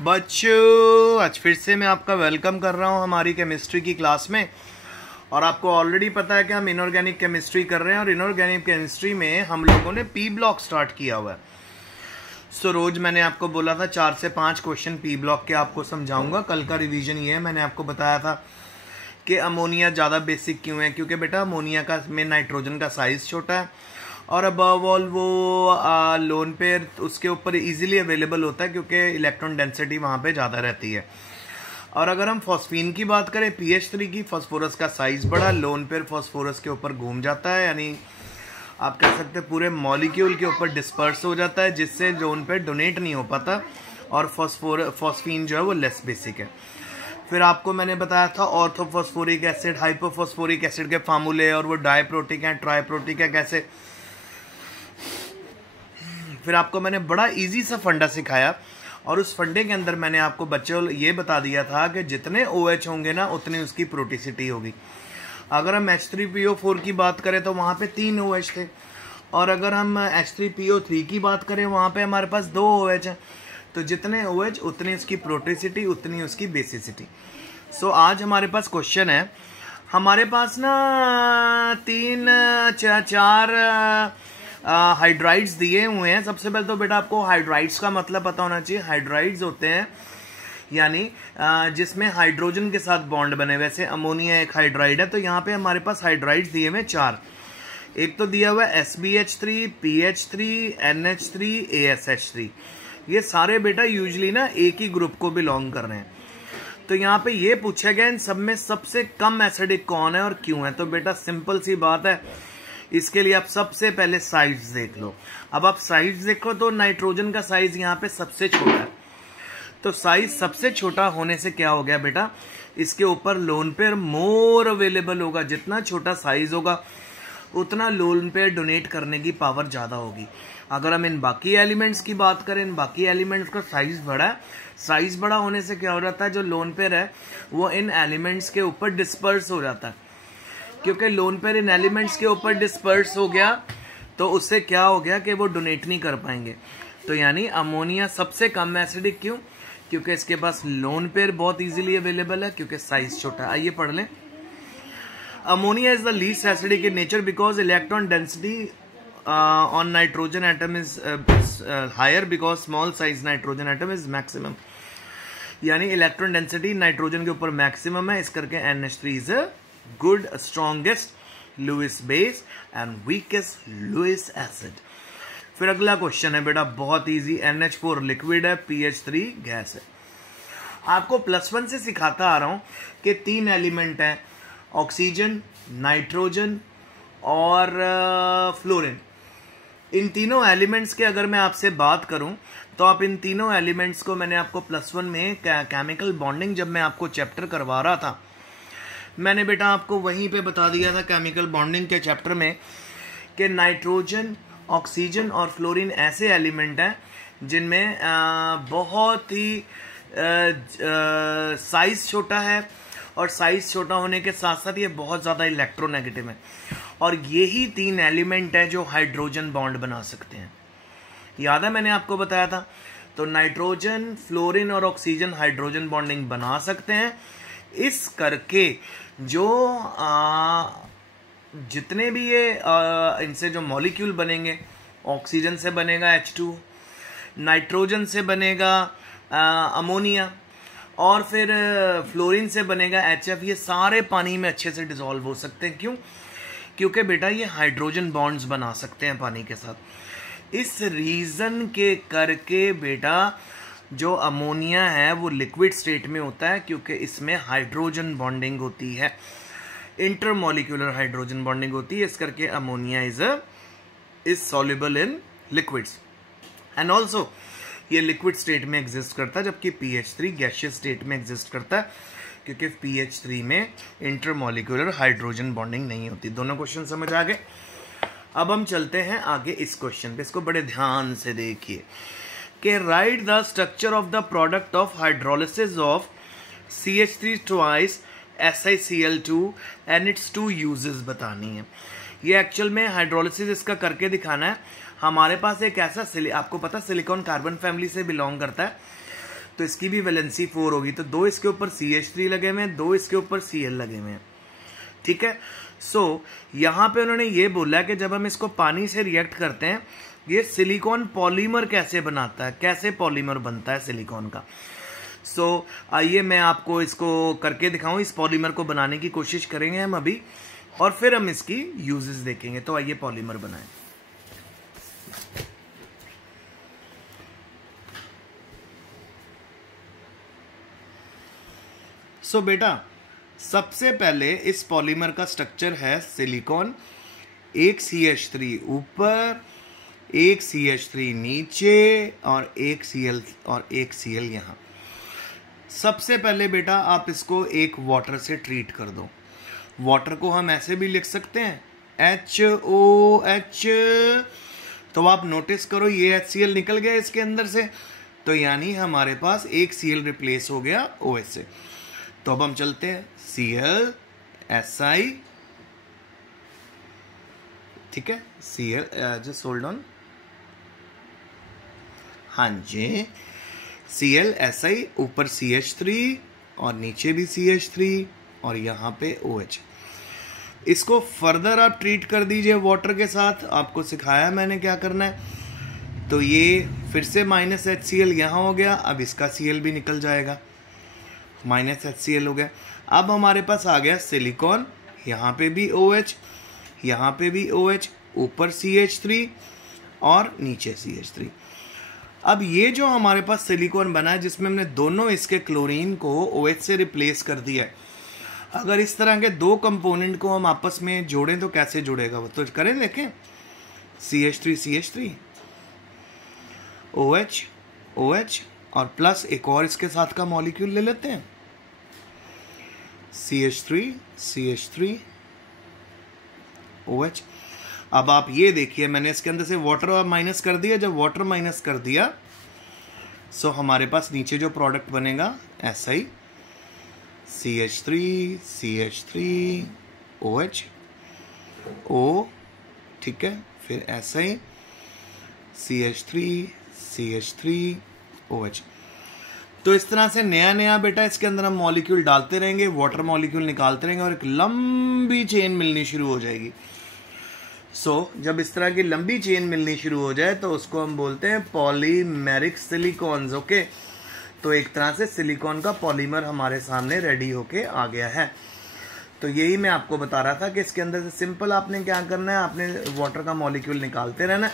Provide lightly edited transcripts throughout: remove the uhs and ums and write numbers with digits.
बच्चों, आज फिर से मैं आपका वेलकम कर रहा हूं हमारी केमिस्ट्री की क्लास में। और आपको ऑलरेडी पता है कि हम इनऑर्गेनिक केमिस्ट्री कर रहे हैं और इनऑर्गेनिक केमिस्ट्री में हम लोगों ने पी ब्लॉक स्टार्ट किया हुआ है। सो रोज मैंने आपको बोला था 4 से 5 क्वेश्चन पी ब्लॉक के आपको समझाऊंगा। कल का रिवीजन ये है, मैंने आपको बताया था कि अमोनिया ज़्यादा बेसिक क्यों है, क्योंकि बेटा अमोनिया का में नाइट्रोजन का साइज़ छोटा है और अबव ऑल वो लोन पेयर उसके ऊपर इजीली अवेलेबल होता है क्योंकि इलेक्ट्रॉन डेंसिटी वहाँ पे ज़्यादा रहती है। और अगर हम फॉस्फीन की बात करें PH3 की, फॉस्फोरस का साइज़ बड़ा, लोन पेयर फॉस्फोरस के ऊपर घूम जाता है, यानी आप कह सकते हैं पूरे मॉलिक्यूल के ऊपर डिस्पर्स हो जाता है, जिससे लोन पेयर डोनेट नहीं हो पाता और फॉस्फीन जो है वो लेस बेसिक है। फिर आपको मैंने बताया था ऑर्थोफॉस्फोरिक एसिड, हाइपोफॉस्फोरिक एसिड के फार्मूले और वो डाइप्रोटिक है, ट्राइप्रोटिक है कैसे। फिर आपको मैंने बड़ा इजी सा फंडा सिखाया और उस फंडे के अंदर मैंने आपको बच्चों ये बता दिया था कि जितने OH होंगे ना उतनी उसकी प्रोटिसिटी होगी। अगर हम H3PO4 की बात करें तो वहाँ पे 3 OH थे, और अगर हम H3PO3 की बात करें वहाँ पे हमारे पास 2 OH हैं। तो जितने OH उतनी उसकी प्रोटिसिटी, उतनी उसकी बेसिसिटी। सो आज हमारे पास क्वेश्चन है, हमारे पास ना 4 हाइड्राइड्स दिए हुए हैं। सबसे पहले तो बेटा आपको हाइड्राइड्स का मतलब पता होना चाहिए। हाइड्राइड्स होते हैं यानी जिसमें हाइड्रोजन के साथ बॉन्ड बने। वैसे अमोनिया एक हाइड्राइड है, तो यहाँ पे हमारे पास हाइड्राइड्स दिए हुए 4। एक तो दिया हुआ है SBH3, PH3, NH3, ASH3। ये सारे बेटा यूजली ना एक ही ग्रुप को बिलोंग कर रहे हैं। तो यहाँ पे ये पूछा गया इन सब में सबसे कम एसिडिक कौन है और क्यों है। तो बेटा सिंपल सी बात है, इसके लिए आप सबसे पहले साइज देख लो। अब आप साइज देखो तो नाइट्रोजन का साइज यहाँ पे सबसे छोटा है। तो साइज सबसे छोटा होने से क्या हो गया बेटा, इसके ऊपर लोन पेयर मोर अवेलेबल होगा। जितना छोटा साइज होगा उतना लोन पेयर डोनेट करने की पावर ज्यादा होगी। अगर हम इन बाकी एलिमेंट्स की बात करें, इन बाकी एलिमेंट्स का साइज बड़ा है। साइज बड़ा होने से क्या हो जाता है, जो लोन पेयर है वो इन एलिमेंट्स के ऊपर डिस्पर्स हो जाता है। क्योंकि लोन पेयर इन एलिमेंट्स के ऊपर डिस्पर्स हो गया तो उससे क्या हो गया कि वो डोनेट नहीं कर पाएंगे। तो यानी अमोनिया सबसे कम एसिडिक क्यों, क्योंकि इसके पास लोन पेयर बहुत इजीली अवेलेबल है, क्योंकि साइज छोटा है। आइए पढ़ लें। Ammonia is the least acidic in nature because electron density on nitrogen atom is higher because small size nitrogen atom is maximum. यानी इलेक्ट्रॉन डेंसिटी नाइट्रोजन के ऊपर मैक्सिमम है, इस करके NH3 is a good strongest Lewis base and weakest Lewis acid. फिर अगला question है बेटा बहुत इजी। NH4 लिक्विड है, PH3 गैस है। आपको +1 से सिखाता आ रहा हूं कि 3 एलिमेंट हैं, ऑक्सीजन, नाइट्रोजन और फ्लोरीन। इन तीनों एलिमेंट्स के अगर मैं आपसे बात करूं तो आप इन तीनों एलिमेंट्स को, मैंने आपको +1 में केमिकल बॉन्डिंग जब मैं आपको चैप्टर करवा रहा था, मैंने बेटा आपको वहीं पे बता दिया था केमिकल बॉन्डिंग के चैप्टर में कि नाइट्रोजन, ऑक्सीजन और फ्लोरीन ऐसे एलिमेंट हैं जिनमें बहुत ही साइज छोटा है, और साइज छोटा होने के साथ साथ ये बहुत ज़्यादा इलेक्ट्रोनेगेटिव है। और यही 3 एलिमेंट है जो हाइड्रोजन बॉन्ड बना सकते हैं। याद है मैंने आपको बताया था। तो नाइट्रोजन, फ्लोरीन और ऑक्सीजन हाइड्रोजन बॉन्डिंग बना सकते हैं। इस करके जो जितने भी ये इनसे जो मॉलिक्यूल बनेंगे, ऑक्सीजन से बनेगा H2, नाइट्रोजन से बनेगा अमोनिया, और फिर फ्लोरीन से बनेगा HF। ये सारे पानी में अच्छे से डिसॉल्व हो सकते हैं। क्यों? क्योंकि बेटा ये हाइड्रोजन बॉन्ड्स बना सकते हैं पानी के साथ। इस रीजन के करके बेटा जो अमोनिया है वो लिक्विड स्टेट में होता है, क्योंकि इसमें हाइड्रोजन बॉन्डिंग होती है, इंटरमॉलिक्यूलर हाइड्रोजन बॉन्डिंग होती है। इस करके ammonia is soluble in liquids and also ये लिक्विड स्टेट में एग्जिस्ट करता है, जबकि PH3 गैसियस स्टेट में एग्जिस्ट करता है, क्योंकि PH3 में इंटरमॉलिक्यूलर हाइड्रोजन बॉन्डिंग नहीं होती। दोनों क्वेश्चन समझ आ गए। अब हम चलते हैं आगे इस क्वेश्चन पे, इसको बड़े ध्यान से देखिए कि right the structure of the product of hydrolysis of CH3 twice SiCl2 and it's 2 uses बतानी है। ये एक्चुअल में हाइड्रोलिसिस इसका करके दिखाना है। हमारे पास एक ऐसा आपको पता सिलिकॉन कार्बन फैमिली से बिलोंग करता है, तो इसकी भी वैलेंसी 4 होगी, तो 2 इसके ऊपर CH3 लगे हुए हैं, 2 इसके ऊपर Cl लगे हुए हैं। ठीक है, सो यहाँ पे उन्होंने ये बोला कि जब हम इसको पानी से रिएक्ट करते हैं, ये सिलिकॉन पॉलीमर कैसे बनाता है, कैसे पॉलीमर बनता है सिलिकॉन का। सो आइए मैं आपको इसको करके दिखाऊं, इस पॉलीमर को बनाने की कोशिश करेंगे हम अभी, और फिर हम इसकी यूजेस देखेंगे। तो आइए पॉलीमर बनाएं। सो बेटा सबसे पहले इस पॉलीमर का स्ट्रक्चर है सिलिकॉन, एक CH3 ऊपर, एक CH3 नीचे, और एक Cl और एक Cl यहाँ। सबसे पहले बेटा आप इसको एक वाटर से ट्रीट कर दो। वाटर को हम ऐसे भी लिख सकते हैं HOH, तो आप नोटिस करो ये HCl निकल गया इसके अंदर से, तो यानी हमारे पास एक Cl रिप्लेस हो गया OH से। तो अब हम चलते हैं Cl Si, ठीक है, Cl जस्ट होल्ड ऑन, हाँ जी, Cl Si, ऊपर CH3 और नीचे भी CH3 और यहाँ पे OH। इसको फर्दर आप ट्रीट कर दीजिए वाटर के साथ, आपको सिखाया मैंने क्या करना है। तो ये फिर से -HCl यहाँ हो गया, अब इसका Cl भी निकल जाएगा, -HCl हो गया। अब हमारे पास आ गया सिलिकॉन, यहाँ पे भी OH, यहाँ पे भी OH, ऊपर CH3 और नीचे CH3। अब ये जो हमारे पास सिलिकॉन बना है जिसमें हमने दोनों इसके क्लोरीन को OH से रिप्लेस कर दिया है, अगर इस तरह के दो कंपोनेंट को हम आपस में जोड़ें तो कैसे जुड़ेगा वो तो करें, देखें। CH3 CH3 OH OH और प्लस एक और इसके साथ का मॉलिक्यूल ले लेते हैं, CH3 CH3 OH। अब आप ये देखिए मैंने इसके अंदर से वाटर माइनस कर दिया, जब वाटर माइनस कर दिया सो हमारे पास नीचे जो प्रोडक्ट बनेगा SI CH3 CH3 OH O, ठीक है, फिर SI CH3 CH3 OH। तो इस तरह से नया नया बेटा इसके अंदर हम मॉलिक्यूल डालते रहेंगे, वाटर मॉलिक्यूल निकालते रहेंगे और एक लंबी चेन मिलनी शुरू हो जाएगी। जब इस तरह की लंबी चेन मिलनी शुरू हो जाए तो उसको हम बोलते हैं पॉलीमेरिक सिलिकॉन्स। ओके, तो एक तरह से सिलिकॉन का पॉलीमर हमारे सामने रेडी होके आ गया है। तो यही मैं आपको बता रहा था कि इसके अंदर से सिंपल आपने क्या करना है, आपने वाटर का मॉलिक्यूल निकालते रहना है,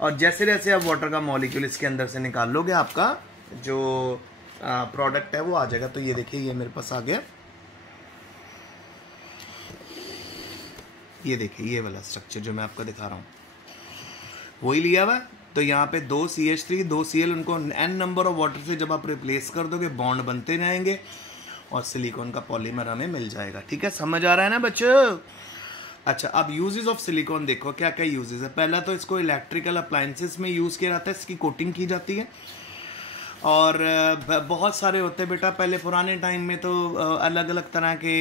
और जैसे जैसे आप वाटर का मॉलिक्यूल इसके अंदर से निकाल लोगे आपका जो प्रोडक्ट है वो आ जाएगा। तो ये देखिए ये मेरे पास आ गया, ये देखिए ये वाला स्ट्रक्चर जो मैं आपको दिखा रहा हूँ वही लिया हुआ। तो यहाँ पे 2 CH3 2 Cl, उनको n नंबर ऑफ वाटर से जब आप रिप्लेस कर दोगे बॉन्ड बनते जाएंगे और सिलिकॉन का पॉलीमर हमें मिल जाएगा। ठीक है, समझ आ रहा है ना बच्चों। अच्छा, अब यूजेस ऑफ सिलिकॉन देखो क्या क्या यूजेस है। पहला तो इसको इलेक्ट्रिकल अप्लायंसेस में यूज़ किया जाता है, इसकी कोटिंग की जाती है, और बहुत सारे होते हैं बेटा। पहले पुराने टाइम में तो अलग अलग तरह के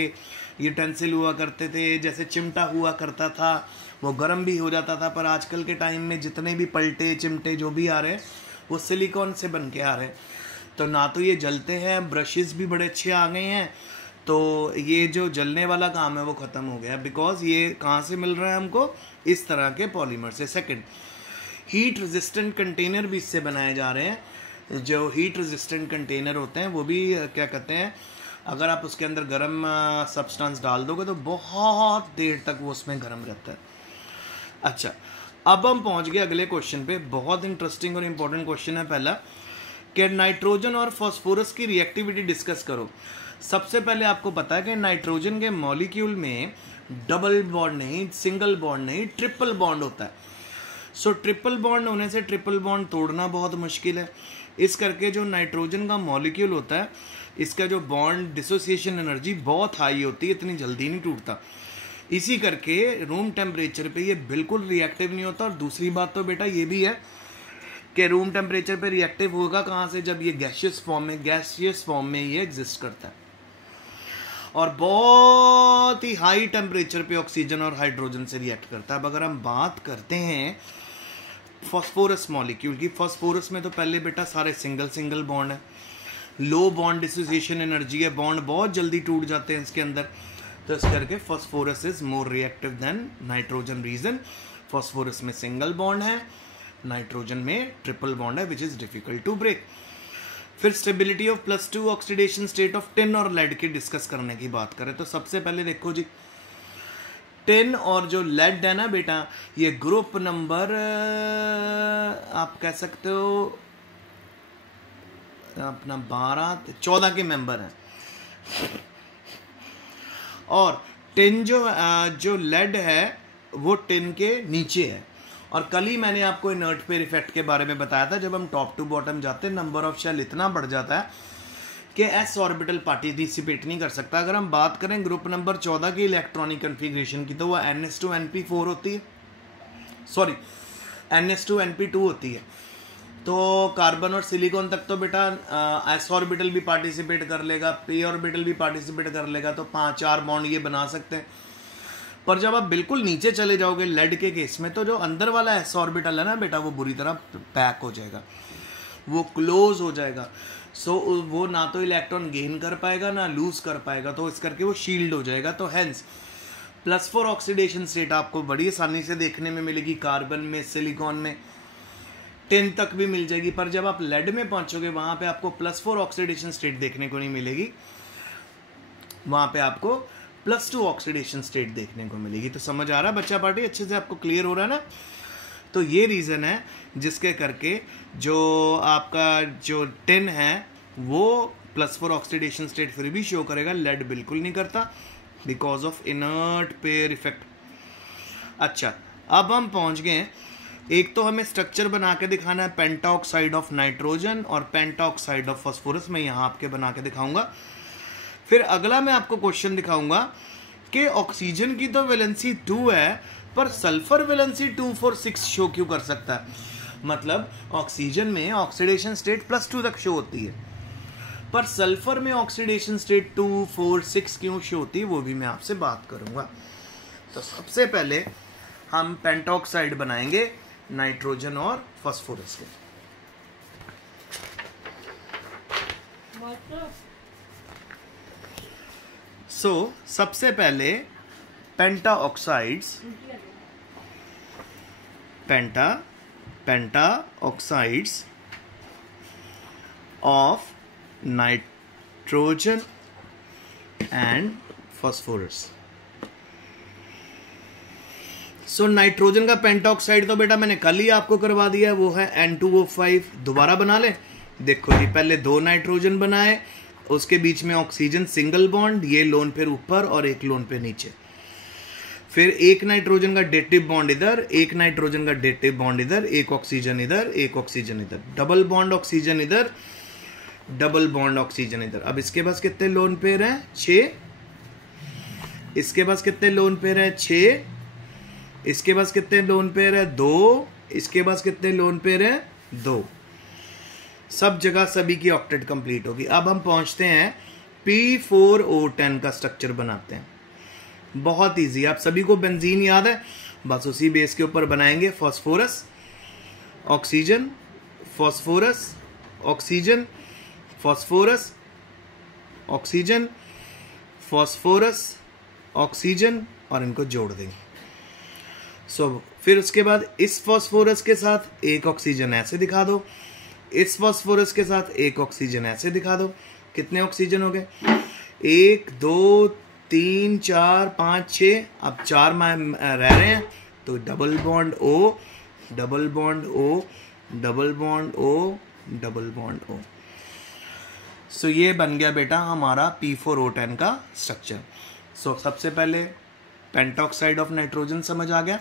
यूटेंसिल हुआ करते थे, जैसे चिमटा हुआ करता था, वो गर्म भी हो जाता था। पर आजकल के टाइम में जितने भी पलटे चिमटे जो भी आ रहे हैं वो सिलिकॉन से बन के आ रहे हैं। तो ना तो ये जलते हैं, ब्रशेस भी बड़े अच्छे आ गए हैं, तो ये जो जलने वाला काम है वो ख़त्म हो गया, बिकॉज ये कहाँ से मिल रहा है हमको, इस तरह के पॉलीमर से। सेकंड, हीट रेजिस्टेंट कंटेनर भी इससे बनाए जा रहे हैं। जो हीट रेजिस्टेंट कंटेनर होते हैं वो भी क्या कहते हैं, अगर आप उसके अंदर गर्म सब्सटेंस डाल दोगे तो बहुत देर तक वो उसमें गर्म रहता है। अच्छा, अब हम पहुंच गए अगले क्वेश्चन पे। बहुत इंटरेस्टिंग और इम्पोर्टेंट क्वेश्चन है पहला, कि नाइट्रोजन और फास्फोरस की रिएक्टिविटी डिस्कस करो। सबसे पहले आपको पता है कि नाइट्रोजन के मॉलिक्यूल में डबल बॉन्ड नहीं, सिंगल बॉन्ड नहीं, ट्रिपल बॉन्ड होता है। ट्रिपल बॉन्ड होने से ट्रिपल बॉन्ड तोड़ना बहुत मुश्किल है। इस करके जो नाइट्रोजन का मॉलिक्यूल होता है, इसका जो बॉन्ड डिसोसिएशन एनर्जी बहुत हाई होती है, इतनी जल्दी नहीं टूटता। इसी करके रूम टेम्परेचर पे ये बिल्कुल रिएक्टिव नहीं होता। और दूसरी बात तो बेटा ये भी है कि रूम टेम्परेचर पे रिएक्टिव होगा कहाँ से, जब ये गैसियस फॉर्म में ये एग्जिस्ट करता है, और बहुत ही हाई टेम्परेचर पे ऑक्सीजन और हाइड्रोजन से रिएक्ट करता है। अब अगर हम बात करते हैं फॉस्फोरस मॉलिक्यूल की, फॉस्फोरस में तो पहले बेटा सारे सिंगल सिंगल बॉन्ड है, लो बॉन्ड डिसोसिएशन एनर्जी है, बॉन्ड बहुत जल्दी टूट जाते हैं इसके अंदर, तो इस करके phosphorus is more reactive than nitrogen. Reason phosphorus में सिंगल बॉन्ड है, नाइट्रोजन में ट्रिपल बॉन्ड है which is difficult to break. फिर stability of +2 oxidation state of tin और लेड की डिस्कस करने की बात करें तो सबसे पहले देखो जी, टिन और जो लेड है ना बेटा, ये ग्रुप नंबर आप कह सकते हो अपना 14 के मेंबर हैं, और टिन जो लेड है वो टिन के नीचे है। और कल ही मैंने आपको इनर्ट पेयर इफेक्ट के बारे में बताया था, जब हम टॉप टू बॉटम जाते हैं नंबर ऑफ शेल इतना बढ़ जाता है कि एस ऑर्बिटल पार्टिसिपेट नहीं कर सकता। अगर हम बात करें ग्रुप नंबर 14 की इलेक्ट्रॉनिक कन्फिग्रेशन की तो वह NS2NP4 होती है, सॉरी NS2NP2 होती है। तो कार्बन और सिलिकॉन तक तो बेटा एस ऑर्बिटल भी पार्टिसिपेट कर लेगा, पी ऑर्बिटल भी पार्टिसिपेट कर लेगा, तो 5-4 बॉन्ड ये बना सकते हैं। पर जब आप बिल्कुल नीचे चले जाओगे लेड के केस में, तो जो अंदर वाला एस ऑर्बिटल है ना बेटा, वो बुरी तरह पैक हो जाएगा, वो क्लोज हो जाएगा। सो वो ना तो इलेक्ट्रॉन गेन कर पाएगा ना लूज कर पाएगा, तो इस करके वो शील्ड हो जाएगा। तो हेंस +4 ऑक्सीडेशन स्टेट आपको बड़ी आसानी से देखने में मिलेगी, कार्बन में, सिलिकॉन में, टिन तक भी मिल जाएगी। पर जब आप लेड में पहुंचोगे वहां पे आपको +4 ऑक्सीडेशन स्टेट देखने को नहीं मिलेगी, वहां पे आपको +2 ऑक्सीडेशन स्टेट देखने को मिलेगी। तो समझ आ रहा है बच्चा पार्टी, अच्छे से आपको क्लियर हो रहा है ना। तो ये रीज़न है जिसके करके जो आपका जो टिन है वो +4 ऑक्सीडेशन स्टेट फिर भी शो करेगा, लेड बिल्कुल नहीं करता because of inert pair effect. अच्छा, अब हम पहुंच गए, एक तो हमें स्ट्रक्चर बना के दिखाना है पेंटाऑक्साइड ऑफ नाइट्रोजन और पेंटाऑक्साइड ऑफ फास्फोरस, मैं यहाँ आपके बना के दिखाऊंगा। फिर अगला मैं आपको क्वेश्चन दिखाऊंगा कि ऑक्सीजन की तो वैलेंसी 2 है पर सल्फर वैलेंसी 2, 4, 6 शो क्यों कर सकता है। मतलब ऑक्सीजन में ऑक्सीडेशन स्टेट +2 तक शो होती है, पर सल्फर में ऑक्सीडेशन स्टेट 2, 4, 6 क्यों शो होती है, वो भी मैं आपसे बात करूंगा। तो सबसे पहले हम पेंटाऑक्साइड बनाएंगे नाइट्रोजन और फास्फोरस के। सबसे पहले pentoxides of nitrogen and phosphorus. Nitrogen का पेंटाऑक्साइड तो बेटा मैंने कल ही आपको करवा दिया है, वो है N2O5। दोबारा बना ले, देखो जी, पहले 2 नाइट्रोजन बनाए, उसके बीच में ऑक्सीजन सिंगल बॉन्ड, ये लोन पेयर ऊपर और एक लोन पेयर नीचे। फिर एक नाइट्रोजन का डेटिव बॉन्ड इधर, एक नाइट्रोजन का डेटिव बॉन्ड इधर, एक ऑक्सीजन इधर, एक ऑक्सीजन इधर, डबल बॉन्ड ऑक्सीजन इधर, डबल बॉन्ड ऑक्सीजन इधर। अब इसके पास कितने लोन पेयर हैं? 6। इसके पास कितने लोन पेयर हैं? 6। इसके पास कितने लोन पेयर है? 2। इसके पास कितने लोन पेयर है? 2। सब जगह सभी की ऑक्टेट कंप्लीट होगी। अब हम पहुंचते हैं P4O10 का स्ट्रक्चर बनाते हैं। बहुत इजी, आप सभी को बेंजीन याद है, बस उसी बेस के ऊपर बनाएंगे। Phosphorus, oxygen, phosphorus, oxygen, phosphorus, oxygen, phosphorus, oxygen, और इनको जोड़ देंगे। फिर उसके बाद इस फास्फोरस के साथ एक ऑक्सीजन ऐसे दिखा दो, इस फास्फोरस के साथ एक ऑक्सीजन ऐसे दिखा दो। कितने ऑक्सीजन हो गए? 1, 2, 3, 4, 5, 6। अब 4 रह रहे हैं, तो double bond O, double bond O, double bond O, double bond O। ये बन गया बेटा हमारा P4O10 का स्ट्रक्चर। सबसे पहले पेंटाऑक्साइड ऑफ नाइट्रोजन समझ आ गया,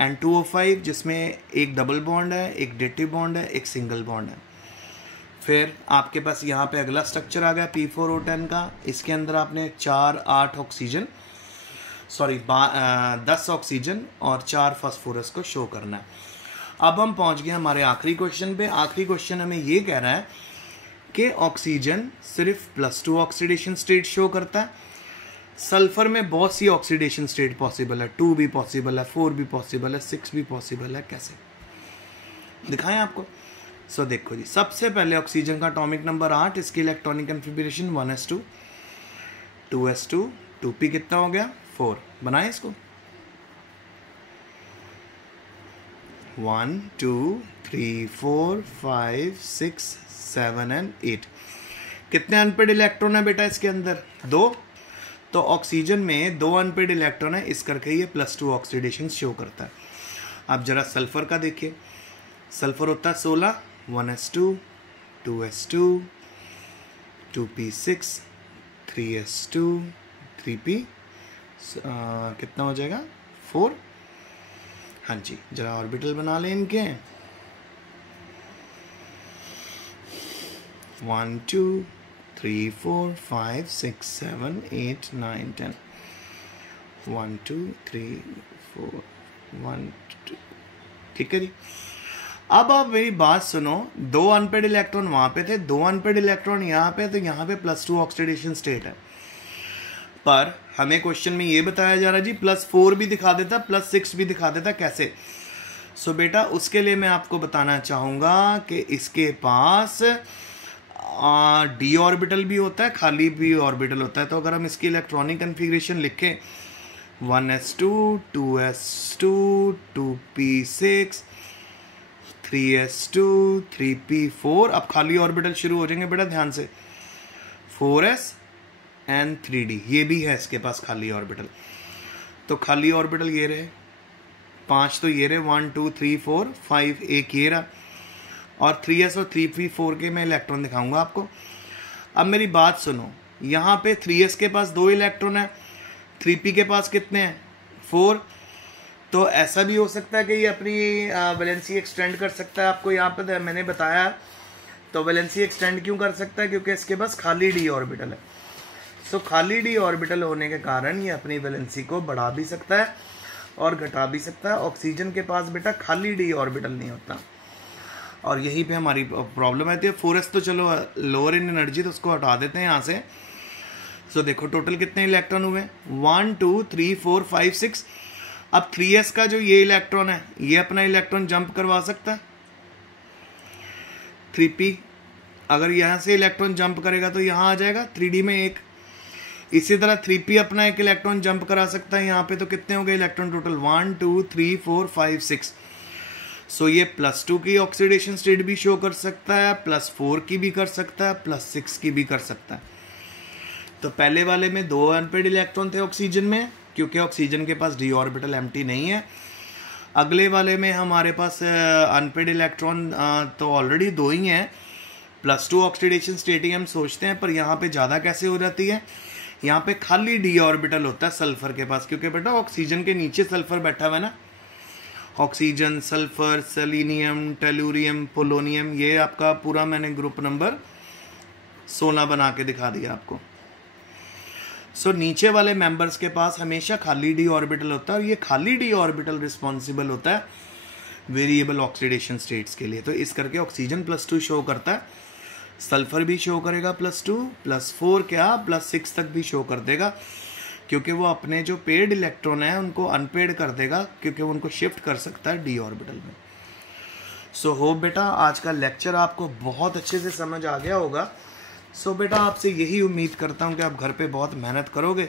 N2O5 जिसमें एक डबल बॉन्ड है, एक डेटिव बॉन्ड है, एक सिंगल बॉन्ड है। फिर आपके पास यहाँ पे अगला स्ट्रक्चर आ गया P4O10 का। इसके अंदर आपने 10 ऑक्सीजन और 4 फास्फोरस को शो करना है। अब हम पहुँच गए हमारे आखिरी क्वेश्चन पे। आखिरी क्वेश्चन हमें ये कह रहा है कि ऑक्सीजन सिर्फ +2 ऑक्सीडेशन स्टेट शो करता है, सल्फर में बहुत सी ऑक्सीडेशन स्टेट पॉसिबल है, 2 भी पॉसिबल है, 4 भी पॉसिबल है, 6 भी पॉसिबल है। कैसे? दिखाएं आपको। सो देखो जी, सबसे पहले ऑक्सीजन का एटॉमिक नंबर 8, इसकी electronic configuration 1s2 2s2 2p कितना हो गया 4। बनाएं इसको 1 2 3 4 5 6 7 एंड 8। कितने अनपेड इलेक्ट्रॉन है बेटा इसके अंदर 2। तो ऑक्सीजन में 2 अनपेड इलेक्ट्रॉन है, इस करके ये +2 ऑक्सीडेशन शो करता है। अब जरा सल्फर का देखिए, सल्फर होता है 16 1s2 2s2 2p6 3s2 3p कितना हो जाएगा 4। हाँ जी, जरा ऑर्बिटल बना लें इनके 1 2 3 4 5 6 7 8 9 10 1 2 3 4 1 2। ठीक है जी। अब आप मेरी बात सुनो, 2 अनपेड इलेक्ट्रॉन वहां पे थे, 2 अनपेड इलेक्ट्रॉन यहाँ पे, तो यहाँ पे +2 ऑक्सीडेशन स्टेट है। पर हमें क्वेश्चन में ये बताया जा रहा है जी +4 भी दिखा देता, +6 भी दिखा देता, कैसे? सो बेटा उसके लिए मैं आपको बताना चाहूंगा कि इसके पास d ऑर्बिटल भी होता है, खाली भी ऑर्बिटल होता है। तो अगर हम इसकी इलेक्ट्रॉनिक कन्फिग्रेशन लिखें 1s2 2s2 2p6 3s2 3p4, अब खाली ऑर्बिटल शुरू हो जाएंगे बेटा ध्यान से, 4s एंड 3d, ये भी है इसके पास खाली ऑर्बिटल। तो खाली ऑर्बिटल ये रहे 5, तो ये रहे 1 2 3 4 5, एक ये रहा, और 3s और 3p4 के मैं इलेक्ट्रॉन दिखाऊंगा आपको। अब मेरी बात सुनो, यहाँ पे 3s के पास 2 इलेक्ट्रॉन है, 3p के पास कितने हैं 4। तो ऐसा भी हो सकता है कि ये अपनी वैलेंसी एक्सटेंड कर सकता है, आपको यहाँ पे मैंने बताया। तो वैलेंसी एक्सटेंड क्यों कर सकता है? क्योंकि इसके पास खाली d ऑर्बिटल है। सो खाली d ऑर्बिटल होने के कारण ये अपनी वैलेंसी को बढ़ा भी सकता है और घटा भी सकता है। ऑक्सीजन के पास बेटा खाली d ऑर्बिटल नहीं होता, और यहीं पे हमारी प्रॉब्लम आती है। 4s तो चलो लोअर इन एनर्जी, तो उसको हटा देते हैं यहाँ से। सो देखो टोटल कितने इलेक्ट्रॉन हुए 1 2 3 4 5 6। अब 3s का जो ये इलेक्ट्रॉन है, ये अपना इलेक्ट्रॉन जंप करवा सकता है 3p। अगर यहाँ से इलेक्ट्रॉन जंप करेगा तो यहाँ आ जाएगा 3d में 1। इसी तरह 3p अपना एक इलेक्ट्रॉन जंप करा सकता है यहाँ पे, तो कितने हो गए इलेक्ट्रॉन टोटल 1 2 3 4 5 6। सो ये +2 की ऑक्सीडेशन स्टेट भी शो कर सकता है, +4 की भी कर सकता है, +6 की भी कर सकता है। तो पहले वाले में 2 अनपेड इलेक्ट्रॉन थे ऑक्सीजन में, क्योंकि ऑक्सीजन के पास d ऑर्बिटल एम्प्टी नहीं है। अगले वाले में हमारे पास अनपेड इलेक्ट्रॉन तो ऑलरेडी 2 ही हैं, +2 ऑक्सीडेशन स्टेट ही हम सोचते हैं, पर यहाँ पे ज़्यादा कैसे हो जाती है? यहाँ पे खाली d ऑर्बिटल होता है सल्फर के पास, क्योंकि बेटा ऑक्सीजन के नीचे सल्फर बैठा हुआ है ना। Oxygen, sulphur, selenium, tellurium, polonium, ये आपका पूरा मैंने ग्रुप नंबर 16 बना के दिखा दिया आपको। सो नीचे वाले मेंबर्स के पास हमेशा खाली d ऑर्बिटल होता है, और ये खाली d ऑर्बिटल रिस्पॉन्सिबल होता है वेरिएबल ऑक्सीडेशन स्टेट्स के लिए। तो इस करके ऑक्सीजन +2 शो करता है, सल्फर भी शो करेगा +2, +4 क्या +6 तक भी शो कर देगा, क्योंकि वो अपने जो पेड इलेक्ट्रॉन है उनको अनपेड कर देगा, क्योंकि वो उनको शिफ्ट कर सकता है d ऑर्बिटल में। सो होप बेटा आज का लेक्चर आपको बहुत अच्छे से समझ आ गया होगा। सो बेटा आपसे यही उम्मीद करता हूँ कि आप घर पे बहुत मेहनत करोगे,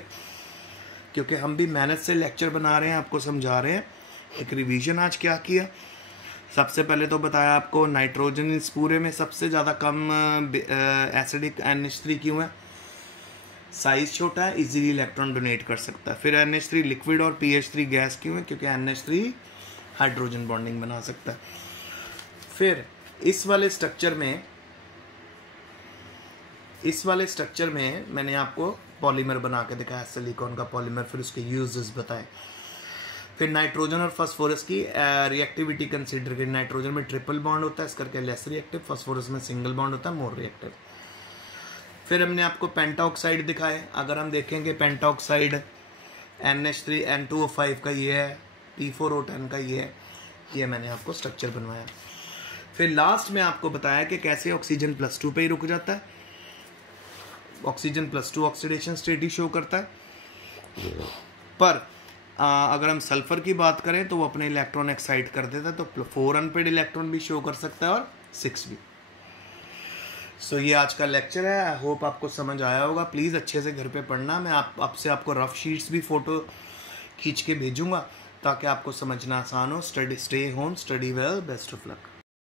क्योंकि हम भी मेहनत से लेक्चर बना रहे हैं, आपको समझा रहे हैं। एक रिवीजन आज क्या किया, सबसे पहले तो बताया आपको नाइट्रोजन इस पूरे में सबसे ज़्यादा कम एसिडिक NH3 क्यों है? साइज छोटा है, इजीली इलेक्ट्रॉन डोनेट कर सकता है। फिर NH3 लिक्विड और PH3 गैस क्यों है? क्योंकि NH3 हाइड्रोजन बॉन्डिंग बना सकता है। फिर इस वाले स्ट्रक्चर में मैंने आपको पॉलीमर बना के दिखाया, सिलिकॉन का पॉलीमर, फिर उसके यूजेस बताए। फिर नाइट्रोजन और फास्फोरस की रिएक्टिविटी कंसीडर करें। नाइट्रोजन में ट्रिपल बॉन्ड होता है, इस करके लेस रिएक्टिव, फास्फोरस में सिंगल बॉन्ड होता है, मोर रिएक्टिव। फिर हमने आपको पेंटाऑक्साइड दिखाए। अगर हम देखेंगे पेंटाऑक्साइड NH3 N2O5 का ये है, P4O10 का ये है, ये मैंने आपको स्ट्रक्चर बनवाया। फिर लास्ट में आपको बताया कि कैसे ऑक्सीजन +2 पे ही रुक जाता है, ऑक्सीजन +2 ऑक्सीडेशन स्टेट ही शो करता है। पर अगर हम सल्फर की बात करें तो वो अपने इलेक्ट्रॉन एक्साइट कर देता है, तो 4 अनपेड इलेक्ट्रॉन भी शो कर सकता है और 6 भी। सो ये आज का लेक्चर है, आई होप आपको समझ आया होगा। प्लीज़ अच्छे से घर पे पढ़ना। मैं आपसे आपको रफ शीट्स भी फ़ोटो खींच के भेजूँगा ताकि आपको समझना आसान हो। Stay home, study well, best of luck.